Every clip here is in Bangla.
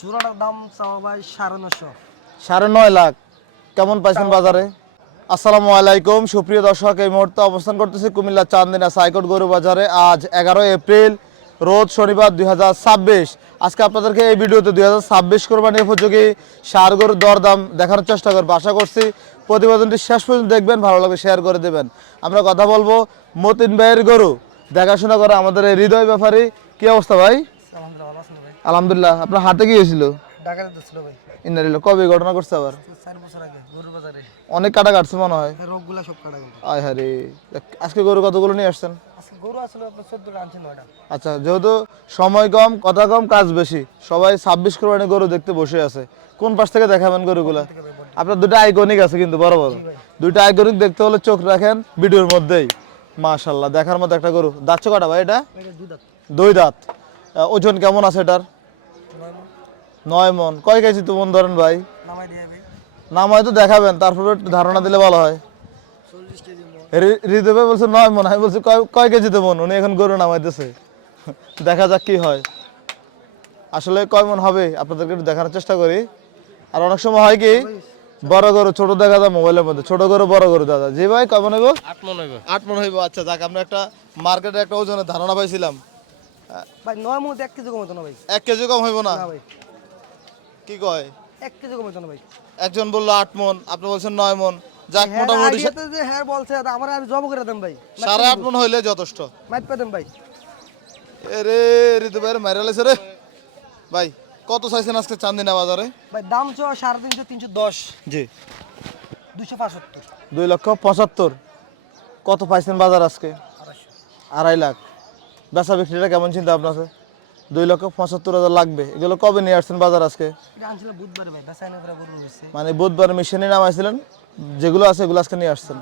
জোড়াটার দাম চাওয়া ভাই 9.5 9.5 লাখ। কেমন পাইছেন বাজারে? আসসালামু আলাইকুম সুপ্রিয় দর্শক, এই মুহূর্তে অবস্থান করতেছি কুমিল্লা চান্দিনা সাইকট গরু বাজারে। আজ 11 এপ্রিল, রোজ শনিবার 2026। আজকে আপনাদেরকে এই ভিডিওতে 2026 কোরবানি উপযোগী ষাঁড় গরুর দরদাম দেখানোর চেষ্টা করবো। আশা করছি প্রতিবেদনটি শেষ পর্যন্ত দেখবেন, ভালো লাগলে শেয়ার করে দেবেন। আমরা কথা বলবো মতিন ভাইয়ের গরু দেখাশোনা করে আমাদের এই হৃদয় ব্যাপারী। কি অবস্থা ভাই? আলহামদুলিল্লাহ ভালো আছেন ভাই? আলহামদুলিল্লাহ। আপনার হাতে কি হয়েছিল? ঢাকাতে তো ছিল ভাই ইন্নারিল্লাহ। কবে ঘটনা করছে আবার? 4 বছর আগে গরুর বাজারে অনেক কাটা কাটছে মনে হয়। রোগগুলা সব কাটা গেল। আয় হারে, আজকে গরু কতগুলো নিয়ে আসছেন? আজকে গরু আসলে আপনার 14টা আনছে 9টা। আচ্ছা, যেহেতু সময় কম, কথা কম, কাজ বেশি, সবাই 26 কোরবানি গরু দেখতে বসে আছে। কোন পাশ থেকে দেখাবেন গরুগুলা? থেকে ভাই বডি আপনার দুটো আইকনিক আছে কিন্তু বড় বড়, ভাই। দুইটা আইকনিক দেখতে হলে চোখ রাখেন ভিডিওর মধ্যেই। মাশাল্লাহ, দেখার মতো একটা গরু। দাঁতছে কটা ভাই এটা? এটা দুই দাঁত দুই দাঁত। ওজন কেমন আছে এটার? 9 মণ 9 মণ। কয় কেজি তো মন ধরেন ভাই? নামাই দিয়ে ভাই নাম হয়তো দেখাবেন, তারপরে একটু ধারণা দিলে ভালো হয়। 40 কেজি মণ। হৃদয় ভাই বলছে 9 মণ, আমি বলছি কয় কেজিতে মন? উনি এখন গরু নামাইতেছে, দেখা যাক কি হয়। আসলে কয় মন হবে আপনাদেরকে একটু দেখানোর চেষ্টা করি। আর অনেক সময় হয় কি, বড় গরু ছোট দেখা যায় মোবাইলের মধ্যে, ছোট গরু বড় গরু দাদা। জি ভাই, কয় মন হইব? 8 মণ হইবে 8 মন হইব। আচ্ছা যাক, আমরা একটা মার্কেটে একটা ওজনের ধারণা পাইছিলাম। ভাই। 9 মণ 1 কেজি কমতো না ভাই। 1 কেজি কম হইব না? না ভাই, কি কয়? 1 কেজি কমতো না ভাই। একজন বললো 8 মন, আপনি বলছেন 9 মন। যাক, হ্যাঁ মোটামুটি আইডিয়াতে যে হ্যাঁ বলছে আমার আমি জব করে দেন ভাই। 8.5 মন হইলে যথেষ্ট। মাইট পেদেন ভাই। এরে ঋতু ভাইয়ের মাইরা লাইছে রে ভাই। কত চাইছেন আজকে চান্দিনা বাজারে? ভাই দাম চো 350 310 জি, 275 2,75,000। কত পাইছেন বাজার আজকে? 250 2.5 লাখ। বেচা বিক্রিটা কেমন চিন্তা আপনার আছে? 2,75,000 লাগবে। এগুলো কবে নিয়ে আসছেন বাজার আজকে? এটা আনছিল বুধবারে ভাই, বেচাইনা করে গরু হইছে। মানে বুধবার মেশিনে নামাইছিলেন, যেগুলো আছে এগুলো আজকে নিয়ে আসছেন।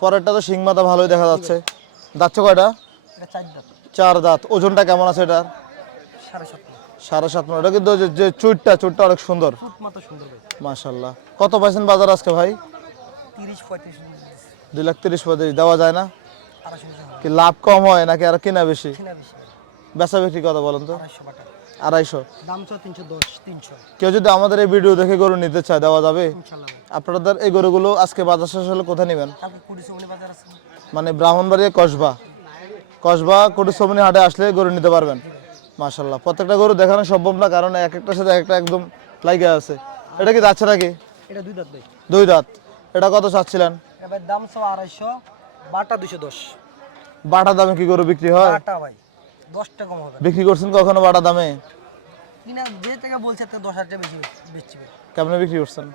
পরেরটা তো শিং মাথা ভালোই দেখা যাচ্ছে। দাঁতছে কয়টা? এটা 4 দাঁত 4 দাঁত। ওজনটা কেমন আছে এটার? 7.5 7.5 মণ। এটা কিন্তু যে চুটটা অনেক সুন্দর, ফুট মতো সুন্দর ভাই। মাশাল্লাহ। কত পাইছেন বাজার আজকে ভাই? 30 35 দিছে। 2,30,000 দেওয়া যায় না? 250 কি লাভ কম হয় নাকি আর কিনা বেশি? কিনা বেশি ভাই। বেচা বিক্রি কথা বলেন তো? 250 টাকা 250। দাম চো 310 300 কেউ যদি আমাদের এই ভিডিও দেখে গরু নিতে চায়, দেওয়া যাবে? ইনশাআল্লাহ ভাই। আপনাদের এই গরুগুলো আজকে বাজার শেষ হলে কোথায় নেবেন? কালকে কুড়িশমনি বাজার আছে। মানে ব্রাহ্মণবাড়িয়া কসবা কুটুসমনি হাটে আসলে গরু নিতে পারবেন। মাশাল্লাহ, প্রত্যেকটা গরু দেখানো সম্ভব না, কারণ এক একটার সাথে একটা একদম লাইগা আছে। এটা কি যাচ্ছে নাকি? এটা দুই দাঁত ভাই। 2 দাঁত। এটা কত চাচ্ছিলেন? এটা ভাই দাম চো 250 বাটা 210 বাটা দামে কি গরু বিক্রি হয়? বাটা ভাই 10 টাকা কম হবে। বিক্রি করছেন কখনো বাটা দামে? কিনা যে টাকা বলছে তার 10,000 টাকা বেশি বেচছি ভাই। কেমনে বিক্রি করছেন?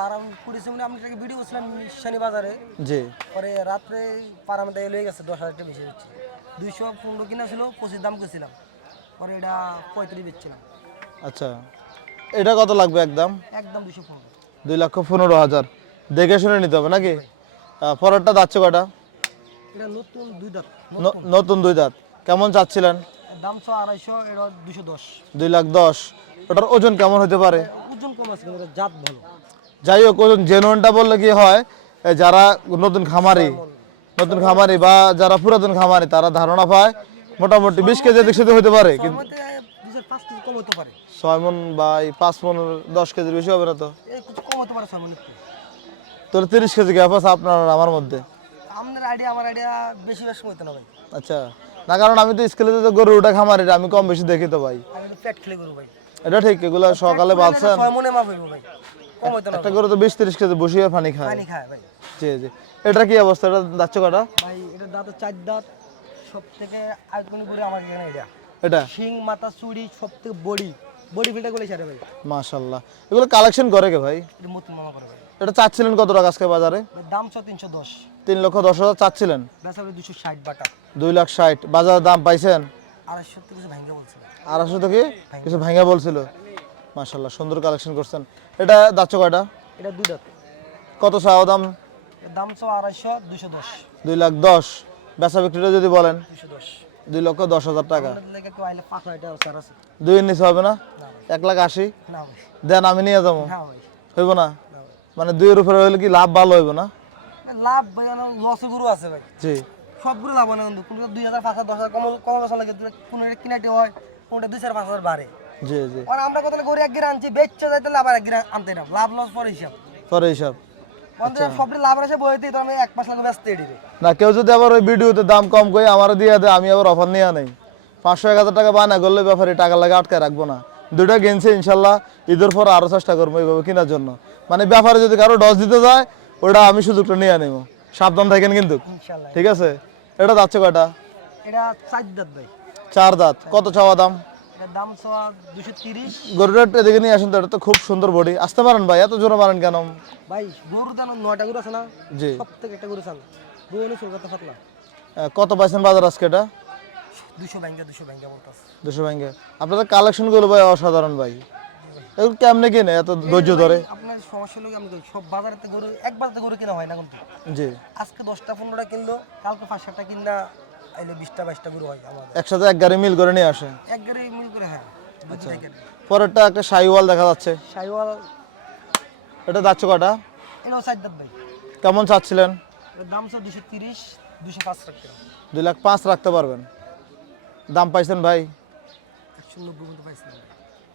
পারাম কুড়িশমনি আমি একটা ভিডিও করছিলাম শনি বাজারে, জি। পরে রাত্রে পারাম দিয়ে লয়ে গেছে 10,000 টাকা বেশি বেচছি। 215 কিনা ছিল, 25 দাম করেছিলাম, পরে এটা 35 বেচছিলাম। আচ্ছা, এটা কত লাগবে একদম? একদম 215। 2,15,000। দেখে শুনে নিতে হবে নাকি? পরেরটা যাচ্ছে কয়টা? এটা নতুন দুই দাঁত নতুন 2 দাঁত। কেমন চাচ্ছিলেন? দাম চো 250, এটা 210। 2,10,000। ওটার ওজন কেমন হতে পারে? ওজন কম আছে কিন্তু এটা জাত ভালো। যাই হোক, ওজন জেনুইনটা বললে কি হয়, যারা নতুন খামারি বা যারা পুরাতন খামারি, তারা ধারণা পায় মোটামুটি 20 কেজি এদিক সেদিক হতে পারে। কিন্তু মধ্যে 2.5 কেজি কম হতে পারে। 6 মণ বা 5 মণ 10 কেজির বেশি হবে না তো? এই কিছু কম হতে পারে 6 মণ একটু। তাহলে 30 কেজি গ্যাপ আছে আপনার আর আমার মধ্যে। আপনার আইডিয়া আমার আইডিয়া বেশি বেশি হইতে না ভাই। আচ্ছা, না কারণ আমি তো স্কেলে তো গরু ওটা খামারি, আমি কম বেশি দেখি তো ভাই। আমি তো পেট খেলে গরু ভাই। এটা ঠিক, এগুলো সকালে বাঁধছেন। 6 মণে মাপ হইব ভাই, কম হইতে না একটা গরু তো 20-30 কেজি বসিয়ে পানি খায়। পানি খায় ভাই। জি জি। এটা কি অবস্থা? এটা যাচ্ছে কটা? ভাই এটা দাঁত 4 দাঁত, সব থেকে আইকনিক করে আমার এখানে এটা এটা শিং মাথা চুড়ি সব থেকে বডি ফিল্টার করে ছাড়ে ভাই। মাশাল্লাহ। এগুলো কালেকশন করে কে ভাই? এটা মতন মামা করে ভাই। এটা চাচ্ছিলেন কত টাকা আজকে বাজারে? ভাই দাম চো 310, 3,10,000 চাচ্ছিলেন। বেচা ভাই 260 বাটা। 2,60,000 বাজার দাম পাইছেন? 250 থেকে কিছু ভাঙ্গা বলছে ভাই। 250 থেকে কিছু ভাঙা বলছিল। মাশাল্লাহ, সুন্দর কালেকশন করছেন। এটা যাচ্ছে কয়টা? এটা দুই দাঁত। কত চাওয়া দাম? এর দাম চো 250 210 2,10,000। বেচা বিক্রিটা যদি বলেন? 210। 2,10,000 টাকা। আপনাদের লেগে কেউ আইলে 500 টাকা ছাড় আছে। 2 এর নিচে হবে না? না ভাই। 1,80,000 না ভাই। দেন, আমি নিয়ে যাবো। না ভাই। হইব না? না ভাই। মানে 2 এর উপরে হইলে কি লাভ ভালো হইব না? ভাই লাভ ভাই লসে গরু আছে ভাই। জি। সবগুলো লাভ হয় না কিন্তু কোনটা 2,000 5,000 10,000 কম কম বেচা লাগে, কোনটা কিনাটি হয়, কোনটা 2,000 5,000 বাড়ে। জি জি আর আমরা কত গরু এক গিরা আনছি বেচতে যাইতে আবার এক গিরা আনতে না লাভ লস পরে হিসাব পরে হিসাব। আমাদের সবটি লাভ আসে বইতে তো আমি 1 মাস লাগে ব্যস্ত দিবে না কেউ যদি আবার ওই ভিডিওতে দাম কম করে আমার দিয়ে দেয়, আমি আবার অফার নিয়ে নেই। 500-1000 টাকা বায়না করলে ব্যাপারে টাকা লাগে আটকায় রাখবো না। দুইটা কিনছে ইনশাল্লাহ, ঈদের পর আরো চেষ্টা করবো এইভাবে কেনার জন্য। মানে ব্যাপারে যদি কারো ডস দিতে যায় ওটা আমি সুযোগটা নিয়ে নেবো, সাবধান থাকেন কিন্তু। ইনশাআল্লাহ। ঠিক আছে, এটা যাচ্ছে কয়টা? এটা 4 দাঁত ভাই। 4 দাঁত। কত চাওয়া দাম? এটার দাম চাওয়া 230। গরুটা এদিকে নিয়ে আসেন তো, এটা তো খুব সুন্দর বডি। আসতে পারেন ভাই, এত জোরে মারেন কেন? ভাই গরু দাম 9টা গরু আছে না, জি। প্রত্যেক একটা গরু চান গরু হলো কত পাতলা। কত পাইছেন বাজার আজকে এটা? 200 ব্যাংকে বলতাছে। 200 ব্যাংকে। আপনাদের কালেকশন গুলো ভাই অসাধারণ ভাই। এগুলো কেমনে কিনে এত ধৈর্য ধরে? আপনার সমস্যা হলো কি, আমি সব বাজারেতে গরু এক বাজারে গরু কিনা হয় না কিন্তু। জি। আজকে 10টা 15টা কিনলো, কালকে 5-7টা কিনা আইলে 20টা 22টা গরু হয় আমাদের। একসাথে এক গাড়ি মিল করে নিয়ে আসে। এক গাড়ি মিল করে, হ্যাঁ। আচ্ছা, পরেরটা একটা শাহিওয়াল দেখা যাচ্ছে, শাইওয়াল। এটা যাচ্ছে কটা? এটাও 4 দাঁত ভাই। কেমন চাচ্ছিলেন? এর দাম ছিল 230, 205 টাকা। 2,05,000 রাখতে পারবেন? দাম পাইছেন ভাই? 190 পর্যন্ত পাইছিলাম।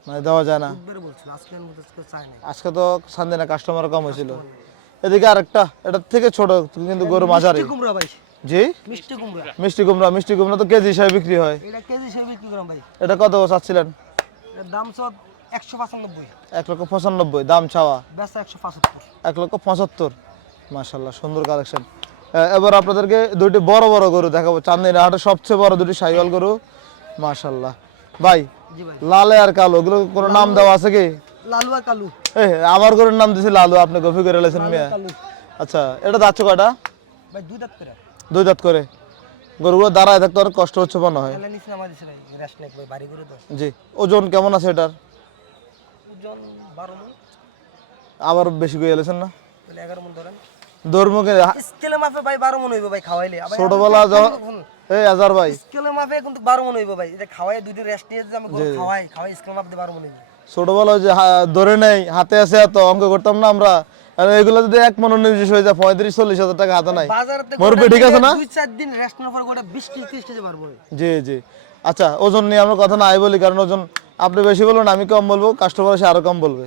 মানে দেওয়া যায় না একবারে বলছিল আজকে আমি তো চাই না। আজকে তো সানদিনা কাস্টমার কম হয়েছিল। এদিকে আরেকটা, এটা থেকে ছোট কিন্তু গরু মাঝারি। মিষ্টি কুমড়া ভাই। জি, মিষ্টি কুমড়া। মিষ্টি কুমড়া তো কেজি হিসাবে বিক্রি হয়। এটা কেজি হিসেবে বিক্রি করাম ভাই। এটা কত চাচ্ছিলেন? এর দাম ছিল 195, 1,95,000 দাম চাওয়া, বেচা 175। 1,75,000। মাশাআল্লাহ, সুন্দর কালেকশন। এবার আপনাদেরকে দুইটি বড় বড় গরু দেখাবো, চান্দিনা হাটে সবচেয়ে বড় দুটি শাহিওয়াল গরু। মাশাআল্লাহ ভাই, জি ভাই। লালে আর কালো এগুলো কোনো নাম দেওয়া আছে কি? লালু আর কালু। আমার গরুর নাম দিছি লালু, আপনি কপি করে লেছেন মিয়া। কালু। আচ্ছা, এটা যাচ্ছে কয়টা? ভাই 2 দাঁত করে। 2 দাঁত করে। গরুগুলো দাঁড়ায় থাকতে অনেক কষ্ট হচ্ছে মনে হয়। এলা নিচে নামা দিছে ভাই, রেস্ট নেই ভাই, বাড়ি করে তো। জি। ওজন কেমন আছে এটার? ওজন 12 মণ। আবার বেশি করে এলেছেন না? তাহলে 11 মণ ধরেন। ধর্মকে স্কেলে মাপে ভাই 12 মণ হইব ভাই খাওয়াইলে। আবার ছোটবেলা এই আজার ভাই, স্কেলে মাপে কিন্তু 12 মণ হইব ভাই। এটা খাওয়াই দুই দিন রেস্ট নিয়ে যদি আমি গরু খাওয়াই স্কেলে মাপে 12 মণ হইব। ছোটবেলা ওই যে ধরে নেই হাতে আছে, এত অঙ্ক করতাম না আমরা। আর এগুলো যদি এক মন নির্দেশ হয়ে যায় 35-40 হাজার টাকা হাতে নাই। বাজারেতে মরবে, ঠিক আছে না? 2-4 দিন রেস্ট নেওয়ার পর গোটা 20-30 কেজি পারবো। জি জি। আচ্ছা, ওজন নিয়ে আমরা কথা নাই বলি, কারণ ওজন আপনি বেশি বলবেন, আমি কম বলবো, কাস্টমার এসে আরো কম বলবে।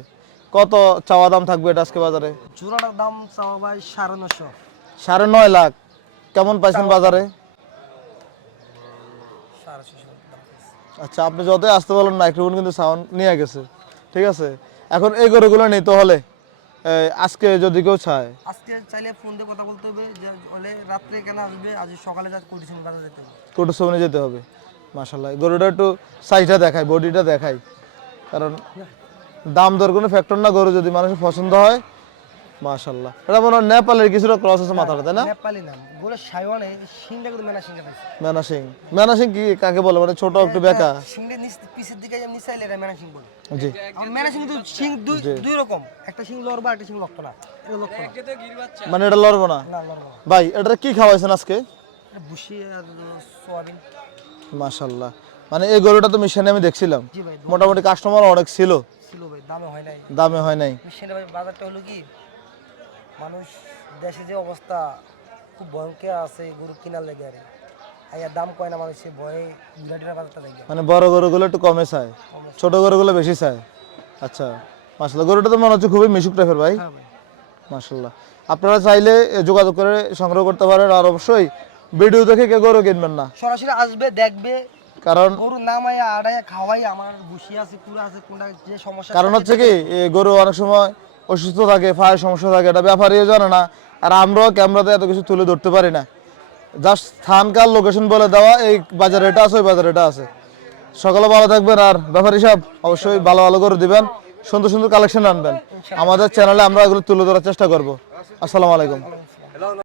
কত চাওয়া দাম থাকবে এটা আজকে বাজারে? জোড়াটার দাম চাওয়া ভাই 950। 9.5 লাখ। কেমন পাইছেন বাজারে? 650 দাম চাইছে। আচ্ছা, আপনি যতই আসতে বলেন মাইক্রোফোন কিন্তু সাউন্ড নিয়ে গেছে। ঠিক আছে, এখন এই গরুগুলো নিতে হলে আজকে যদি কেউ চায়, আজকে চাইলে ফোন দিয়ে কথা বলতে হবে, যে হলে রাত্রে কেন আসবে, আজ সকালে যা কন্ডিশন বাজার যেতে হবে। টোটো সময় যেতে হবে। মাশাল্লাহ, গরুটা একটু সাইজটা দেখায়, বডিটা দেখায়, কারণ দাম দর কোনো ফ্যাক্টর না, গরু যদি মানুষের পছন্দ হয়। মাশাল্লাহ, এটা মনে হয় নেপালের কিছুটা ক্রস আছে মাথাটা, তাই না? নেপালি নাম গোলে শাইওয়ানে সিংটা কিন্তু মেনা সিংটা দিছে। মেনাসিং। মেনাসিং কি কাকে বলে, মানে ছোট একটু বেকা? সিংটা নিচ পিছের দিকে যেমন নিচাইলে এটা মেনা সিং বলে। জি। আর মেনা সিং কিন্তু সিং দুই রকম, একটা সিং লড়বা একটা সিং লক্ত না। এটা লক্ত না। মানে এটা লড়বো না না লড়বা না। ভাই। এটা কি খাওয়াইছেন আজকে? এটা বুশি আর সোয়াবিন। মাশাল্লাহ, মানে এই গরুটা তো মিশনে আমি দেখছিলাম, জি ভাই। মোটামুটি কাস্টমার অনেক ছিল, ছিল ভাই, দামে হয় নাই। দামে হয় নাই। মিশনে ভাই বাজারটা হলো কি, মানুষ দেশে যে অবস্থা খুব ভয়ঙ্কর আছে গরু কিনার লেগে আরে আইয়া দাম কয় না, মানুষ সে ভয়ে বিরাটিরা বাজারটা দেখে। মানে বড় গরুগুলো একটু কমে চায়, ছোট গরুগুলো বেশি চায়। আচ্ছা, মাশাল্লাহ, গরুটা তো মনে হচ্ছে খুবই মিশুক টাইপের ভাই। হ্যাঁ ভাই। মাশাল্লাহ, আপনারা চাইলে যোগাযোগ করে সংগ্রহ করতে পারেন। আর অবশ্যই ভিডিও দেখে কেউ গরু কিনবেন না, সরাসরি আসবে দেখবে, কারণ গরু নামাইয়া আড়াইয়া খাওয়াই আমার ভুসি আছে কুড়া আছে কোনটা যে সমস্যা। কারণ হচ্ছে কি, এই গরু অনেক সময় অসুস্থ থাকে, পায়ের সমস্যা থাকে, এটা ব্যাপারীও জানে না, আর আমরাও ক্যামেরাতে এত কিছু তুলে ধরতে পারি না। জাস্ট স্থানকাল লোকেশন বলে দেওয়া, এই বাজারে এটা আছে, ওই বাজারে এটা আছে। সকালে ভালো থাকবেন, আর ব্যাপারী সাহেব অবশ্যই ভালো ভালো করে দিবেন, সুন্দর সুন্দর কালেকশন আনবেন। আমাদের চ্যানেলে আমরা এগুলো তুলে ধরার চেষ্টা করব। আসসালামু আলাইকুম।